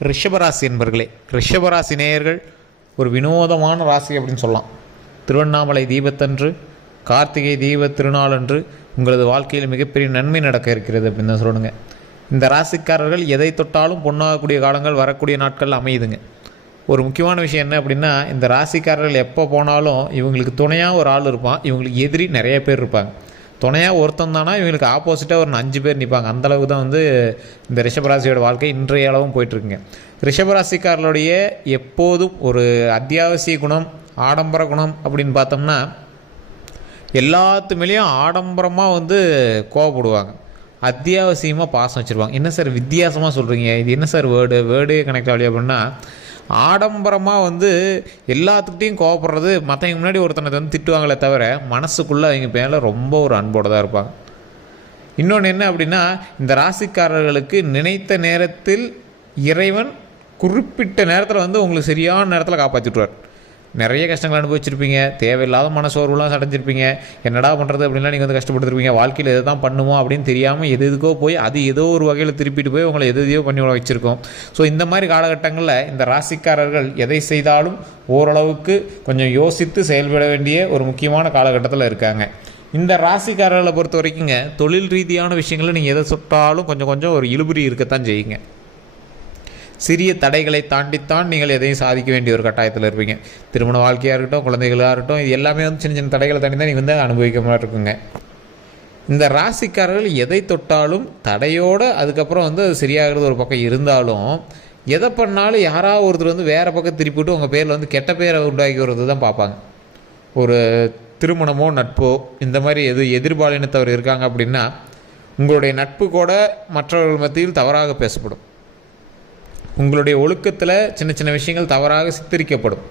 ரிஷபராசி என்பர்களே ரிஷபராசி நேயர்கள் ஒரு வினோதமான ராசி அப்படின்னு சொல்லலாம். திருவண்ணாமலை தீபத்தன்று கார்த்திகை தீப திருநாளன்று உங்களது வாழ்க்கையில் மிகப்பெரிய நன்மை நடக்க இருக்கிறது அப்படின்னு தான் சொல்லணுங்க. இந்த ராசிக்காரர்கள் எதை தொட்டாலும் பொண்ணாகக்கூடிய காலங்கள் வரக்கூடிய நாட்கள் அமையுதுங்க. ஒரு முக்கியமான விஷயம் என்ன அப்படின்னா இந்த ராசிக்காரர்கள் எப்போ போனாலும் இவங்களுக்கு துணையாக ஒரு ஆள் இருப்பான் இவங்களுக்கு எதிரி நிறைய பேர் இருப்பாங்க. துணையாக ஒருத்தன் தானா இவங்களுக்கு ஆப்போசிட்டாக ஒரு அஞ்சு பேர் நிற்பாங்க அந்தளவுக்கு தான் வந்து இந்த ரிஷபராசியோட வாழ்க்கை இன்றைய அளவும் போயிட்டுருக்குங்க. ரிஷபராசிக்காரர்களுடைய எப்போதும் ஒரு அத்தியாவசிய குணம் ஆடம்பர குணம் அப்படின்னு பார்த்தோம்னா எல்லாத்து மேலேயும் ஆடம்பரமாக வந்து கோவப்படுவாங்க. அத்தியாவசியமாக பாசம் வச்சுருவாங்க என்ன சார் வித்தியாசமாக சொல்கிறீங்க இது என்ன சார் வேர்டு வேர்டே கனெக்ட் ஆகலையா அப்படின்னா ஆடம்பரமாக வந்து எல்லாத்துக்கிட்டையும் கோவப்படுறது மற்றவங்க முன்னாடி ஒருத்தனை வந்து திட்டுவாங்களே தவிர மனசுக்குள்ளே அவங்க மேலே ரொம்ப ஒரு அன்போடு தான் இருப்பாங்க. இன்னொன்று என்ன அப்படின்னா இந்த ராசிக்காரர்களுக்கு நினைத்த நேரத்தில் இறைவன் குறிப்பிட்ட நேரத்தில் வந்து உங்களுக்கு சரியான நேரத்தில் காப்பாற்றிட்டுருவார் நிறைய கஷ்டங்கள் அனுபவிச்சிருப்பீங்க. தேவையில்லாத மனசோர்வுலாம் சடைஞ்சிருப்பீங்க. என்னடா பண்ணுறது அப்படின்லாம் நீங்கள் வந்து கஷ்டப்பட்டுருப்பீங்க வாழ்க்கையில் எதை தான் பண்ணுமோ அப்படின்னு தெரியாமல் எது எதுக்கோ போய் அது ஏதோ ஒரு வகையில் திருப்பிட்டு போய் உங்களை எது எதையோ பண்ணி வச்சுருக்கோம். ஸோ இந்த மாதிரி காலகட்டங்களில் இந்த ராசிக்காரர்கள் எதை செய்தாலும் ஓரளவுக்கு கொஞ்சம் யோசித்து செயல்பட வேண்டிய ஒரு முக்கியமான காலகட்டத்தில் இருக்காங்க. இந்த ராசிக்காரர்களை பொறுத்த வரைக்குங்க தொழில் ரீதியான விஷயங்களை நீங்கள் எதை சுட்டாலும் கொஞ்சம் கொஞ்சம் ஒரு இழுபறி இருக்கத்தான் செய்யுங்க. சிறிய தடைகளை தாண்டித்தான் நீங்கள் எதையும் சாதிக்க வேண்டிய ஒரு கட்டாயத்தில் இருப்பீங்க. திருமண வாழ்க்கையாக இருக்கட்டும் குழந்தைகளாக இருக்கட்டும் இது எல்லாமே வந்து சின்ன சின்ன தடைகளை தாண்டி தான் நீங்கள் வந்து அனுபவிக்க மாதிரி இருக்குங்க. இந்த ராசிக்காரர்கள் எதை தொட்டாலும் தடையோடு அதுக்கப்புறம் வந்து அது சரியாகிறது ஒரு பக்கம் இருந்தாலும் எதை பண்ணாலும் யாராவது ஒருத்தர் வந்து வேறு பக்கம் திருப்பிவிட்டு உங்கள் பேரில் வந்து கெட்ட பேரை உண்டாக்கி தான் பார்ப்பாங்க. ஒரு திருமணமோ நட்போ இந்த மாதிரி எது எதிர்பாலினத்தவர் இருக்காங்க அப்படின்னா உங்களுடைய நட்பு கூட மற்றவர்கள் மத்தியில் தவறாக பேசப்படும். உங்களுடைய ஒழுக்கத்தில் சின்ன சின்ன விஷயங்கள் தவறாக சித்தரிக்கப்படும்.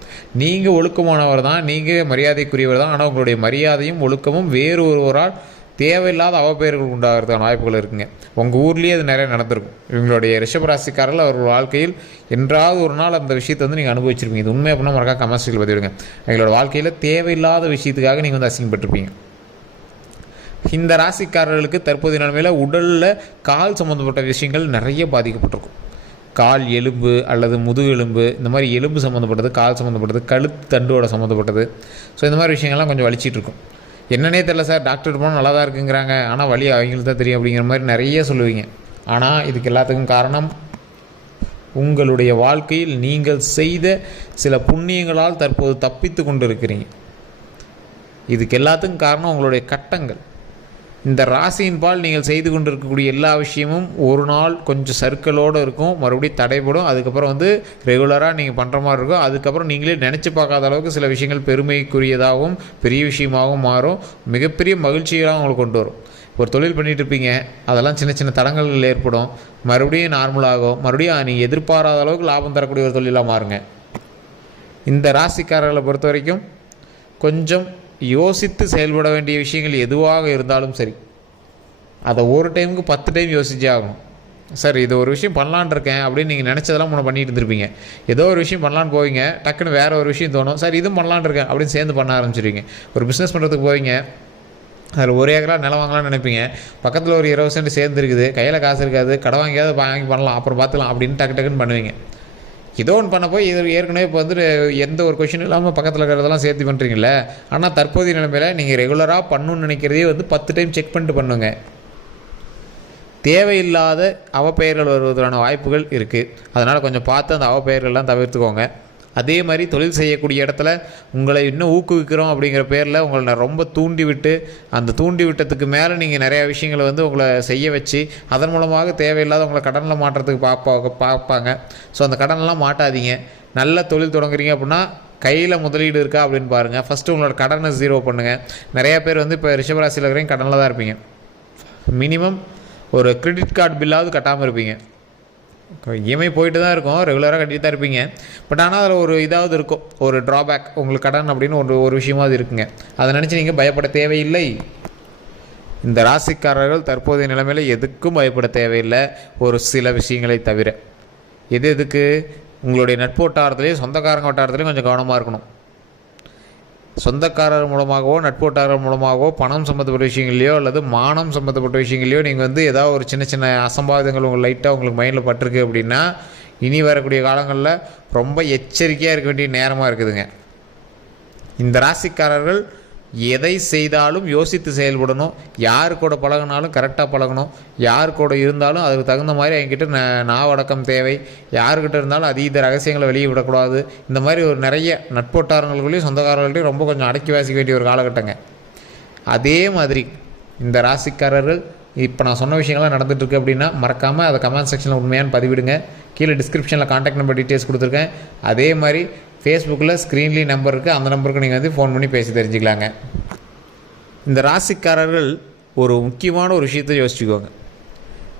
நீங்கள் ஒழுக்கமானவர் தான் நீங்கள் மரியாதைக்குரியவர் தான். ஆனால் உங்களுடைய மரியாதையும் ஒழுக்கமும் வேறு ஒருவரால் தேவையில்லாத அவப்பெயர்கள் உண்டாகிறதுக்கான வாய்ப்புகள் இருக்குங்க. உங்கள் ஊர்லேயே அது நிறைய நடந்திருக்கும். இவங்களுடைய ரிஷபராசிக்காரர்கள் அவர்கள் வாழ்க்கையில் என்றாவது ஒரு நாள் அந்த விஷயத்தை வந்து நீங்கள் அனுபவிச்சிருப்பீங்க. இது உண்மை அப்படின்னா மறக்காம கமர்ஷியல் பதிவிடுங்க. எங்களோட வாழ்க்கையில் தேவையில்லாத விஷயத்துக்காக நீங்கள் வந்து அசிங்கப்பட்டிருப்பீங்க இந்த ராசிக்காரர்களுக்கு தற்போதைய நிலைமையில் உடலில் கால் சம்மந்தப்பட்ட விஷயங்கள் நிறைய பாதிக்கப்பட்டிருக்கும். கால் எலும்பு அல்லது முதுகு எலும்பு இந்த மாதிரி எலும்பு சம்மந்தப்பட்டது கால் சம்மந்தப்பட்டது கழுத்து தண்டோட சம்மந்தப்பட்டது. ஸோ இந்த மாதிரி விஷயங்கள்லாம் கொஞ்சம் வலிச்சிட்டு இருக்கும். என்னன்னே தெரில சார் டாக்டர் போனால் நல்லா தான் இருக்குங்கிறாங்க. ஆனால் வலி அவங்களுக்கு தான் தெரியும் அப்படிங்கிற மாதிரி நிறைய சொல்லுவீங்க. ஆனால் இதுக்கு எல்லாத்துக்கும் காரணம் உங்களுடைய வாழ்க்கையில் நீங்கள் செய்த சில புண்ணியங்களால் தற்போது தப்பித்து கொண்டு இருக்கிறீங்க இதுக்கு எல்லாத்துக்கும் காரணம் உங்களுடைய கட்டங்கள். இந்த ராசியின் பால் நீங்கள் செய்து கொண்டிருக்கக்கூடிய எல்லா விஷயமும் ஒரு நாள் கொஞ்சம் சர்க்கிளோடு இருக்கும். மறுபடியும் தடைப்படும் அதுக்கப்புறம் வந்து ரெகுலராக நீங்கள் பண்ணுற மாதிரி இருக்கும். அதுக்கப்புறம் நீங்களே நினச்சி பார்க்காத அளவுக்கு சில விஷயங்கள் பெருமைக்குரியதாகவும் பெரிய விஷயமாகவும் மாறும். மிகப்பெரிய மகிழ்ச்சியாக உங்களுக்கு கொண்டு வரும். ஒரு தொழில் பண்ணிகிட்டு இருப்பீங்க. அதெல்லாம் சின்ன சின்ன தடங்கள் ஏற்படும். மறுபடியும் நார்மலாகும் மறுபடியும் நீங்கள் எதிர்பாராத அளவுக்கு லாபம் தரக்கூடிய ஒரு தொழிலாக மாறுங்க. இந்த ராசிக்காரர்களை பொறுத்த வரைக்கும் கொஞ்சம் யோசித்து செயல்பட வேண்டிய விஷயங்கள் எதுவாக இருந்தாலும் சரி. அதை ஒரு டைமுக்கு பத்து டைம் யோசிச்சே ஆகணும். சார் இது ஒரு விஷயம் பண்ணலான் இருக்கேன் அப்படின்னு நீங்கள் நினச்சதெல்லாம் முன்ன பண்ணிட்டு இருந்திருப்பீங்க. ஏதோ ஒரு விஷயம் பண்ணலான்னு போவீங்க டக்குன்னு வேறு ஒரு விஷயம் தோணும் சார் இதுவும் பண்ணலான் இருக்கேன் அப்படின்னு சேர்ந்து பண்ண ஆரம்பிச்சிருவீங்க. ஒரு பிஸ்னஸ் பண்ணுறதுக்கு போவீங்க அதில் ஒரு ஏக்கரா நிலம் வாங்கலாம்னு நினைப்பீங்க. பக்கத்தில் ஒரு இருபது சென்ட் சேர்ந்துருக்குது கையில் காசு இருக்காது கடை வாங்கியாவது வாங்கி பண்ணலாம் அப்புறம் பார்த்துக்கலாம் அப்படின்னு டக்கு டக்குன்னு பண்ணுவீங்க. ஏதோ ஒன்று பண்ண போய் இது ஏற்கனவே இப்போ வந்துட்டு எந்த ஒரு கொஷின் இல்லாமல் பக்கத்தில் இருக்கிறதெல்லாம் சேர்த்து பண்ணுறீங்களே ஆனால் தற்போதைய நிலைமையில் நீங்கள் ரெகுலராக பண்ணணும்னு நினைக்கிறதே வந்து பத்து டைம் செக் பண்ணிட்டு பண்ணுங்க. தேவையில்லாத அவப்பெயர்கள் வருவதற்கான வாய்ப்புகள் இருக்குது அதனால் கொஞ்சம் பார்த்து அந்த அவப்பெயர்கள்லாம் தவிர்த்துக்கோங்க. அதே மாதிரி தொழில் செய்யக்கூடிய இடத்துல உங்களை இன்னும் ஊக்குவிக்கிறோம் அப்படிங்கிற பேரில் உங்களை நான் ரொம்ப தூண்டி விட்டு அந்த தூண்டி விட்டதுக்கு மேலே நீங்கள் நிறையா விஷயங்களை வந்து உங்களை செய்ய வச்சு அதன் மூலமாக தேவையில்லாத உங்களை கடனில் மாட்டுறதுக்கு பார்ப்பா பார்ப்பாங்க ஸோ அந்த கடனெல்லாம் மாட்டாதீங்க. நல்ல தொழில் தொடங்குறீங்க அப்படின்னா கையில் முதலீடு இருக்கா அப்படின்னு பாருங்கள் ஃபஸ்ட்டு உங்களோட கடனை ஜீரோ பண்ணுங்கள் நிறையா பேர் வந்து இப்போ ரிஷபராசியில் இருக்கிறீங்க கடனில் தான் இருப்பீங்க. மினிமம் ஒரு கிரெடிட் கார்டு பில்லாவது கட்டாமல் இருப்பீங்க. இஎம்ஐ போயிட்டு தான் இருக்கும். ரெகுலராக கட்டிட்டு தான் இருப்பீங்க. பட் ஆனால் அதில் ஒரு இதாவது இருக்கும். ஒரு ட்ராபேக் உங்களுக்கு கடன் அப்படின்னு ஒரு ஒரு விஷயமாவது இருக்குங்க. அதை நினச்சி நீங்கள் பயப்பட தேவையில்லை. இந்த ராசிக்காரர்கள் தற்போதைய நிலைமையில் எதுக்கும் பயப்பட தேவையில்லை. ஒரு சில விஷயங்களை தவிர. எது எதுக்கு? உங்களுடைய நட்பு வட்டாரத்துலேயும் சொந்தக்காரங்க வட்டாரத்துலேயும் கொஞ்சம் கவனமாக இருக்கணும். சொந்தக்காரர் மூலமாகவோ நட்போட்டாரர் மூலமாகவோ பணம் சம்மந்தப்பட்ட விஷயங்களையோ அல்லது மானம் சம்மந்தப்பட்ட விஷயங்களையோ நீங்கள் வந்து ஏதாவது ஒரு சின்ன சின்ன அசம்பாவிதங்கள் உங்கள் லைட்டாக உங்களுக்கு மைண்டில் பட்டிருக்கு அப்படின்னா இனி வரக்கூடிய காலங்களில் ரொம்ப எச்சரிக்கையாக இருக்க வேண்டிய நேரமாக இருக்குதுங்க. இந்த ராசிக்காரர்கள் எதை செய்தாலும் யோசித்து செயல்படணும். யார் கூட பழகினாலும் கரெக்டாக பழகணும். யார் கூட இருந்தாலும் அதுக்கு தகுந்த மாதிரி என்கிட்ட ந நாவடக்கம் தேவை. யாருக்கிட்ட இருந்தாலும் அதீத ரகசியங்களை வெளியே விடக்கூடாது. இந்த மாதிரி ஒரு நிறைய நட்போட்டாரங்களுக்குள்ளேயும் சொந்தக்காரர்கள்ட்டையும் ரொம்ப கொஞ்சம் அடக்கி வாசிக்க வேண்டிய ஒரு காலகட்டங்க. அதே மாதிரி இந்த ராசிக்காரர்கள் இப்போ நான் சொன்ன விஷயங்கள்லாம் நடந்துகிட்ருக்கு அப்படின்னா மறக்காமல் அதை கமெண்ட் செக்ஷனில் உண்மையான பதிவிடுங்க. கீழே டிஸ்கிரிப்ஷனில் காண்டாக்ட் நம்பர் டீட்டெயில்ஸ் கொடுத்துருக்கேன். அதே மாதிரி ஃபேஸ்புக்கில் ஸ்க்ரீன்லேயும் நம்பர் இருக்குது அந்த நம்பருக்கு நீங்கள் வந்து ஃபோன் பண்ணி பேசி தெரிஞ்சுக்கலாங்க. இந்த ராசிக்காரர்கள் ஒரு முக்கியமான ஒரு விஷயத்தை யோசிச்சுக்கோங்க.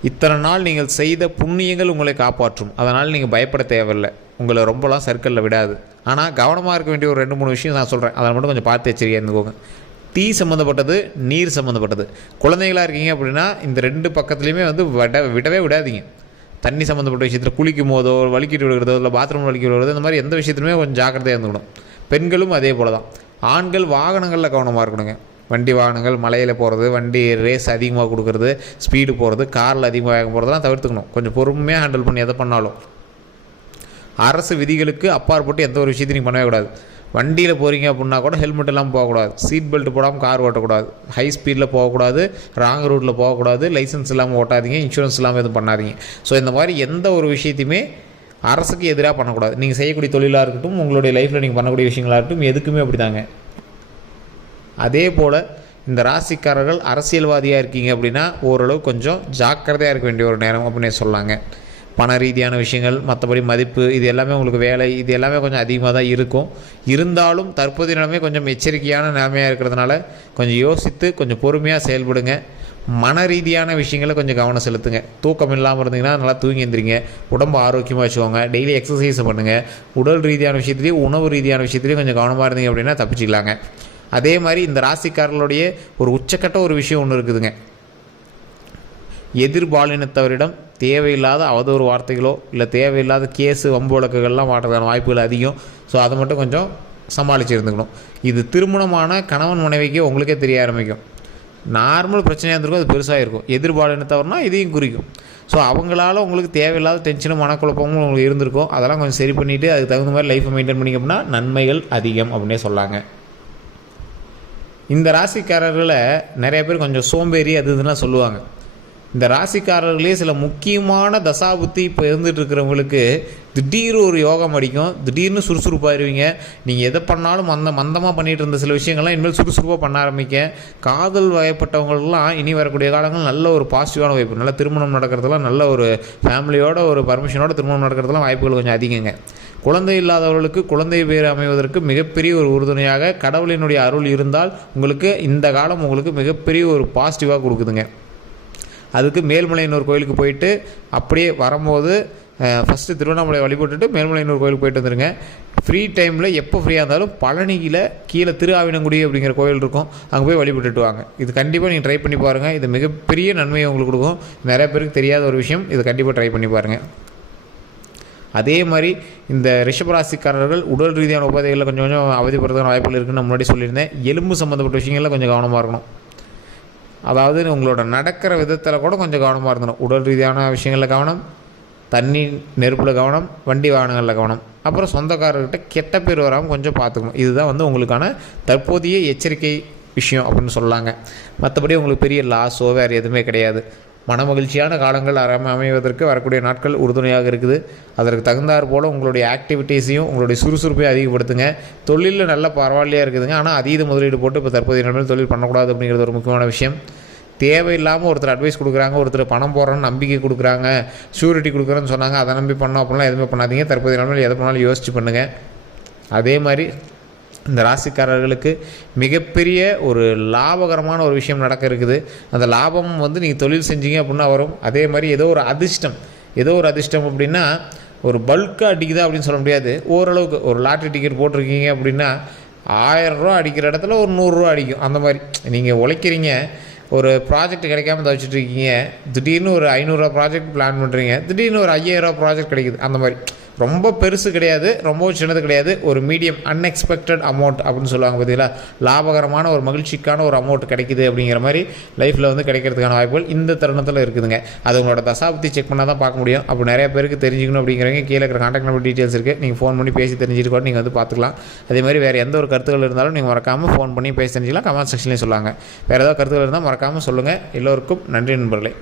இத்தனை நாள் நீங்கள் செய்த புண்ணியங்கள் உங்களை காப்பாற்றும். அதனால் நீங்கள் பயப்பட தேவையில்லை. உங்களை ரொம்பலாம் சர்க்கிளில் விடாது. ஆனால் கவனமாக இருக்க வேண்டிய ஒரு ரெண்டு மூணு விஷயம் நான் சொல்கிறேன் அதை மட்டும் கொஞ்சம் பார்த்து எச்சரிக்கையாக இருந்துக்கோங்க. தீ சம்மந்தப்பட்டது நீர் சம்மந்தப்பட்டது குழந்தைகளாக இருக்கீங்க அப்படின்னா இந்த ரெண்டு பக்கத்துலேயுமே வந்து விட விடவே விடாதீங்க. தண்ணி சம்மந்தப்பட்ட விஷயத்தில் குளிக்கும் போதோ வலிக்கிட்டு விடுறதோ இல்லை பாத்ரூம் வலிக்கி விடுறதோ இந்த மாதிரி எந்த விஷயத்துலையுமே கொஞ்சம் ஜாக்கிரதையாக இருந்துக்கணும். பெண்களும் அதே போல் தான் ஆண்கள் வாகனங்களில் கவனமாக இருக்கணுங்க. வண்டி வாகனங்கள் மலையில் போகிறது வண்டி ரேஸ் அதிகமாக கொடுக்குறது ஸ்பீடு போகிறது காரில் அதிகமாக வேகம் போகிறதெல்லாம் தவிர்த்துக்கணும். கொஞ்சம் பொறுமையாக ஹேண்டில் பண்ணி எதை பண்ணாலும். அரசு விதிகளுக்கு அப்பாற்பட்டு எந்த ஒரு விஷயத்தையும் நீங்கள் பண்ணவே கூடாது. வண்டியில் போகிறீங்க அப்படின்னா கூட ஹெல்மெட் எல்லாம் போகக்கூடாது. சீட் பெல்ட் போடாமல் கார் ஓட்டக்கூடாது. ஹை ஸ்பீடில் போகக்கூடாது. ராங் ரூட்டில் போகக்கூடாது. லைசன்ஸ் இல்லாமல் ஓட்டாதீங்க. இன்சூரன்ஸ் இல்லாமல் எதுவும் பண்ணாதீங்க. ஸோ இந்த மாதிரி எந்த ஒரு விஷயத்தையுமே அரசுக்கு எதிராக பண்ணக்கூடாது. நீங்கள் செய்யக்கூடிய தொழிலாக இருக்கட்டும் உங்களுடைய லைஃப்பில் நீங்கள் பண்ணக்கூடிய விஷயங்களாக இருக்கட்டும் எதுக்குமே அப்படி தாங்க அதே போல் இந்த ராசிக்காரர்கள் அரசியல்வாதியாக இருக்கீங்க அப்படின்னா ஓரளவு கொஞ்சம் ஜாக்கிரதையாக இருக்க வேண்டிய ஒரு நேரம் அப்படின்னு சொல்லாங்க. பண ரீதியான விஷயங்கள் மற்றபடி மதிப்பு இது எல்லாமே உங்களுக்கு வேலை இது எல்லாமே கொஞ்சம் அதிகமாக தான் இருக்கும். இருந்தாலும் தற்போதைய நிலைமை கொஞ்சம் எச்சரிக்கையான நிலைமையாக இருக்கிறதுனால கொஞ்சம் யோசித்து கொஞ்சம் பொறுமையாக செயல்படுங்க. மன ரீதியான விஷயங்களை கொஞ்சம் கவனம் செலுத்துங்க. தூக்கம் இல்லாமல் இருந்தீங்கன்னா நல்லா தூங்கி எந்திரிங்க. உடம்பு ஆரோக்கியமாக வச்சுக்கோங்க. டெய்லி எக்ஸசைஸ் பண்ணுங்கள் உடல் ரீதியான விஷயத்துலேயும் உணவு ரீதியான விஷயத்துலேயும் கொஞ்சம் கவனமாக இருந்தீங்க அப்படின்னா தப்பிச்சிக்கலாங்க. அதே மாதிரி இந்த ராசிக்காரர்களுடைய ஒரு உச்சக்கட்ட ஒரு விஷயம் ஒன்று இருக்குதுங்க. எதிர்பாலினத்தவரிடம் தேவையில்லாத அவதூறு வார்த்தைகளோ இல்லை தேவையில்லாத கேஸு வம்பு வழக்குகள்லாம் மாட்டுறதுக்கான வாய்ப்புகள் அதிகம். ஸோ அதை மட்டும் கொஞ்சம் சமாளித்து இருந்துக்கணும் இது திருமணமான கணவன் மனைவிக்கு உங்களுக்கே தெரிய ஆரம்பிக்கும். நார்மல் பிரச்சனையாக இருந்திருக்கும் அது பெருசாக இருக்கும். எதிர்பாலினத்தவர்னால் இதையும் குறிக்கும். ஸோ அவங்களால உங்களுக்கு தேவையில்லாத டென்ஷனும் மனக்குழப்பமும் உங்களுக்கு இருந்திருக்கும். அதெல்லாம் கொஞ்சம் சரி பண்ணிவிட்டு அதுக்கு தகுந்த மாதிரி லைஃப்பை மெயின்டைன் பண்ணிங்க அப்படின்னா நன்மைகள் அதிகம் அப்படின்னே சொல்லாங்க. இந்த ராசிக்காரர்களை நிறைய பேர் கொஞ்சம் சோம்பேறி அது இதுலாம் சொல்லுவாங்க. இந்த ராசிக்காரர்களே சில முக்கியமான தசாபுத்தி இப்போ இருந்துட்டு இருக்கிறவங்களுக்கு திடீர்னு ஒரு யோகம் அடிக்கும். திடீர்னு சுறுசுறுப்பாயிருவீங்க. நீங்கள் எதை பண்ணாலும் மந்த மந்தமாக பண்ணிகிட்டு இருந்த சில விஷயங்கள்லாம் இனிமேல் சுறுசுறுப்பாக பண்ண ஆரம்பிக்க காதல் வயப்பட்டவங்களெலாம் இனி வரக்கூடிய காலங்கள் நல்ல ஒரு பாசிட்டிவான வாய்ப்பு. நல்ல திருமணம் நடக்கிறதுலாம் நல்ல ஒரு ஃபேமிலியோட ஒரு பர்மிஷனோட திருமணம் நடக்கிறதுலாம் வாய்ப்புகள் கொஞ்சம் அதிகங்க. குழந்தை இல்லாதவர்களுக்கு குழந்தை பேர் அமைவதற்கு மிகப்பெரிய ஒரு உறுதுணையாக கடவுளினுடைய அருள் இருந்தால் உங்களுக்கு இந்த காலம் உங்களுக்கு மிகப்பெரிய ஒரு பாசிட்டிவாக கொடுக்குதுங்க. அதுக்கு மேல்மலையனூர் கோயிலுக்கு போயிட்டு அப்படியே வரும்போது ஃபஸ்ட்டு திருவண்ணாமலை வழிபட்டுட்டு மேல்மலையனூர் கோயிலுக்கு போயிட்டு வந்துருங்க. ஃப்ரீ டைமில் எப்போ ஃப்ரீயாக இருந்தாலும் பழனியில் கீழே திரு ஆவினங்குடி அப்படிங்கிற கோயில் இருக்கும். அங்கே போய் வழிபட்டுட்டு வாங்க. இது கண்டிப்பாக நீங்கள் ட்ரை பண்ணி பாருங்கள் இது மிகப்பெரிய நன்மையை உங்களுக்கு கொடுக்கும். நிறைய பேருக்கு தெரியாத ஒரு விஷயம். இது கண்டிப்பாக ட்ரை பண்ணி பாருங்கள் அதே மாதிரி இந்த ரிஷபராசிக்காரர்கள் உடல் ரீதியான உபாதைகளில் கொஞ்சம் கொஞ்சம் அவதிப்படுறதுக்கான வாய்ப்புகள் இருக்குன்னு நான் முன்னாடி சொல்லியிருந்தேன். எலும்பு சம்மந்தப்பட்ட விஷயங்களில் கொஞ்சம் கவனமாக இருக்கணும். அதாவது உங்களோட நடக்கிற விதத்தில் கூட கொஞ்சம் கவனமாக இருந்தணும். உடல் ரீதியான விஷயங்களில் கவனம் தண்ணி நெருப்பில் கவனம் வண்டி வாகனங்களில் கவனம். அப்புறம் சொந்தக்காரர்கிட்ட கெட்ட பேர் வராமல் கொஞ்சம் பார்த்துக்கணும் இதுதான் வந்து உங்களுக்கான தற்போதைய எச்சரிக்கை விஷயம் அப்படின்னு சொல்லலாங்க மற்றபடி உங்களுக்கு பெரிய லாஸோ வேறு எதுவுமே கிடையாது. மனமகிழ்ச்சியான காலங்கள் அறம் அமைவதற்கு வரக்கூடிய நாட்கள் உறுதுணையாக இருக்குது. அதற்கு தகுந்தாற் போல் உங்களுடைய ஆக்டிவிட்டீஸையும் உங்களுடைய சுறுசுறுப்பையும் அதிகப்படுத்துங்க. தொழிலில் நல்ல பரவாயில்லையாக இருக்குதுங்க. ஆனால் அதீத முதலீடு போட்டு இப்போ தற்போதைய நிலைமையில் தொழில் பண்ணக்கூடாது அப்படிங்கிறது ஒரு முக்கியமான விஷயம். தேவையில்லாமல் ஒருத்தர் அட்வைஸ் கொடுக்குறாங்க ஒருத்தர் பணம் போடுறோன்னு நம்பிக்கை கொடுக்குறாங்க ஷூரிட்டி கொடுக்குறேன்னு சொன்னாங்க அதை நம்பி பண்ணோம் அப்படிலாம் எதுவுமே பண்ணாதீங்க. தற்போதைய நிலைமையில் எதை பண்ணாலும் யோசிச்சு பண்ணுங்கள் அதே மாதிரி இந்த ராசிக்காரர்களுக்கு மிகப்பெரிய ஒரு லாபகரமான ஒரு விஷயம் நடக்க இருக்குது. அந்த லாபம் வந்து நீங்கள் தொழில் செஞ்சீங்க அப்படின்னா வரும். அதே மாதிரி ஏதோ ஒரு அதிர்ஷ்டம் ஏதோ ஒரு அதிர்ஷ்டம் அப்படின்னா ஒரு பல்காக அடிக்குதா அப்படின்னு சொல்ல முடியாது. ஓரளவுக்கு ஒரு லாட்ரி டிக்கெட் போட்டிருக்கீங்க அப்படின்னா ஆயிரரூவா அடிக்கிற இடத்துல ஒரு நூறுரூவா அடிக்கும். அந்த மாதிரி நீங்கள் உழைக்கிறீங்க ஒரு ப்ராஜெக்ட் கிடைக்காம தவிச்சிட்டு திடீர்னு ஒரு ஐநூறுரூவா ப்ராஜெக்ட் பிளான் பண்ணுறீங்க திடீர்னு ஒரு ஐயாயிரரூவா ப்ராஜெக்ட் கிடைக்குது. அந்த மாதிரி ரொம்ப பெருசு கிடையாது ரொம்ப சின்னது கிடையாது. ஒரு மீடியம் அன்எக்ஸ்பெக்டட் அமௌண்ட் அப்படின்னு சொல்லுவாங்க பார்த்தீங்களா? லாபகரமான ஒரு மகிழ்ச்சிக்கான ஒரு அமௌண்ட் கிடைக்குது அப்படிங்கிற மாதிரி லைஃப்பில் வந்து கிடைக்கிறதுக்கான வாய்ப்புகள் இந்த தருணத்தில் இருக்குதுங்க. அது உங்களோட தசாபத்தி செக் பண்ணால் தான் பார்க்க முடியும். அப்போ நிறைய பேருக்கு தெரிஞ்சுக்கணும் அப்படிங்கிறவங்க கீழே இருக்கிற காண்டாக்ட் நம்பர் டீட்டெயில்ஸ் இருக்குது நீங்கள் ஃபோன் பண்ணி பேசி தெரிஞ்சுட்டு கூட நீங்கள் வந்து பார்த்துக்கலாம். அதே மாதிரி வேறு எந்த ஒரு கருத்துக்கள் இருந்தாலும் நீங்கள் மறக்காமல் ஃபோன் பண்ணி பேசி தெரிஞ்சுக்கலாம். கமெண்ட் செக்ஷன்லேயும் சொல்லுவாங்க. வேறு ஏதாவது கருத்துக்கள் இருந்தால் மறக்காமல் சொல்லுங்கள் எல்லோருக்கும் நன்றி நண்பர்களே.